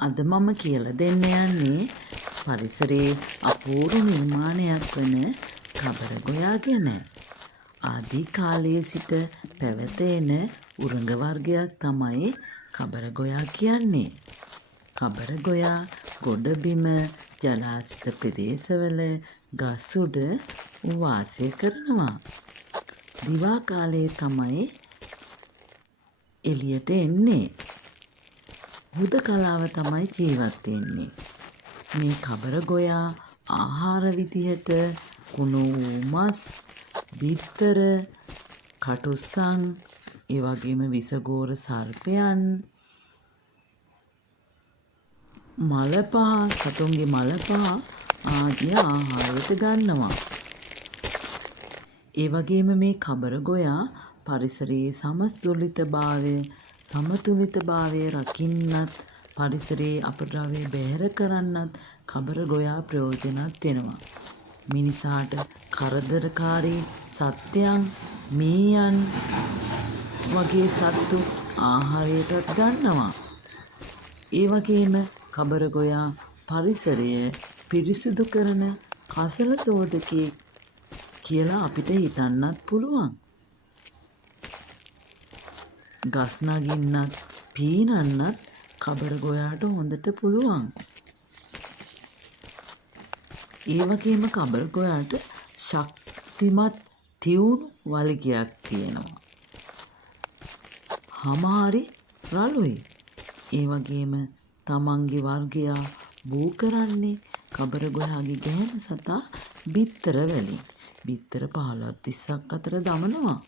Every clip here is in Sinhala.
අද මම කියලා දෙන්න යන්නේ පරිසරයේ අපූර්ව නිර්මාණයක් වන කබරගොයා ගැන. ආදී කාලයේ සිට පැවත එන උරග වර්ගයක් තමයි කබරගොයා කියන්නේ. කබරගොයා ගොඩබිම ජලාශිත ප්‍රදේශවල ගස් උඩ වාසය කරනවා. දිවා කාලයේ තමයි එළියට එන්නේ. හුදකලාව තමයි ජීවත් වෙන්නේ. මේ කබරගොයා ආහාර විදිහට කුණු මස්, බිත්තර, කටුස්සන්, ඒ වගේම විසගෝර සර්පයන්, මලපහ, සතුන්ගේ මලපහ ආදිය ආහාරයට ගන්නවා. ඒ වගේම මේ කබරගොයා පරිසරයේ සමතුලිතභාවය රකින්නත් පරිසරයේ අපද්‍රව්‍ය බැහැර කරන්නත් කබරගොයා ප්‍රයෝජනවත් වෙනවා. මිනිසාට කරදරකාරී සත්ත්වයන්, මීයන් වගේ සත්තු ආහාරයටත් ගන්නවා. ඒ වගේම කබරගොයා පරිසරය පිරිසිදු කරන කසල සෝදකයෙක් කියලා අපිට හිතන්නත් පුළුවන්. ගස් නගින්නත් පීනන්නත් කබරගොයාට හොඳට පුළුවන්. ඒ වගේම කබරගොයාට ශක්තිමත් තියුණු වලිගයක් තියෙනවා. හම හරි රළුයි. ඒ වගේම තමන්ගේ වර්ගයා බූ කරන්නේ කබරගොයාගේ ගැහැණු සතා බිත්තර වලින්. බිත්තර 15-20ක් අතර දමනවා.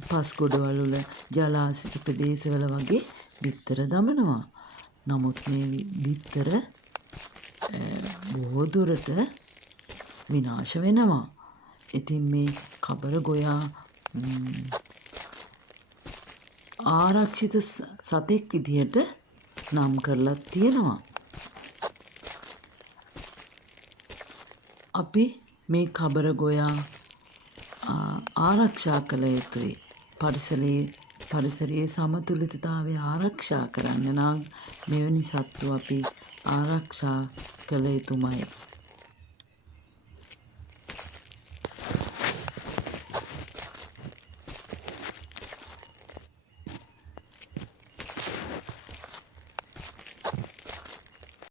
පස් ගොඩවල් වල ජලාශිත ප්‍රදේශවල වගේ බිත්තර දමනවා. නමුත් මේ බිත්තර බොහෝ දුරට විනාශ වෙනවා. ඉතින් මේ කබරගොයා ආරක්ෂිත සතෙක් විදිහට නම් කරලා තියෙනවා. අපි මේ කබරගොයා ආරක්ෂා කළ යුතුයි. පරිසරයේ සමතුලිතතාවය ආරක්ෂා කරන්න නම් මෙවැනි සත්තු අපි ආරක්ෂා කළ යුතුමයි.